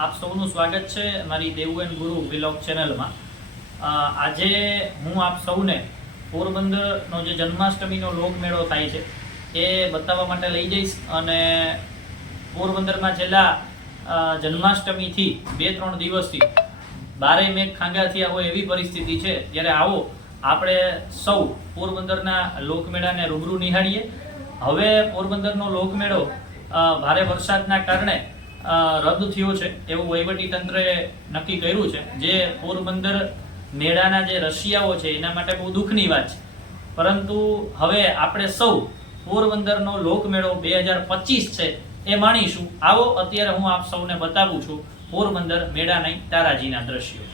આપ સૌનું સ્વાગત છે મારી દેવું એન્ડ ગુરુ વ્લોગ ચેનલમાં। આજે હું આપ સૌને પોરબંદરનો જે જન્માષ્ટમીનો લોકમેળો થાય છે એ બતાવવા માટે લઈ જઈશ। અને પોરબંદરમાં છેલ્લા જન્માષ્ટમીથી 2-3 દિવસથી બારે મેઘ ખાંગા થયા હોય એવી પરિસ્થિતિ છે। ત્યારે આવો આપણે સૌ પોરબંદરના લોકમેળાને રૂબરૂ નિહાળીએ। હવે પોરબંદરનો લોકમેળો ભારે વરસાદના કારણે રદ થયો છે એવું વહીવટી તંત્રએ નક્કી કર્યું છે, જે પોરબંદર મેળાના જે રશિયાઓ છે એના માટે બહુ દુઃખની વાત છે। પરંતુ હવે આપણે સૌ પોરબંદરનો લોકમેળો 2025 છે એ માણીશું। આવો અત્યારે હું આપ સૌને બતાવું છું પોરબંદર મેળાના તારાજીના દ્રશ્યો।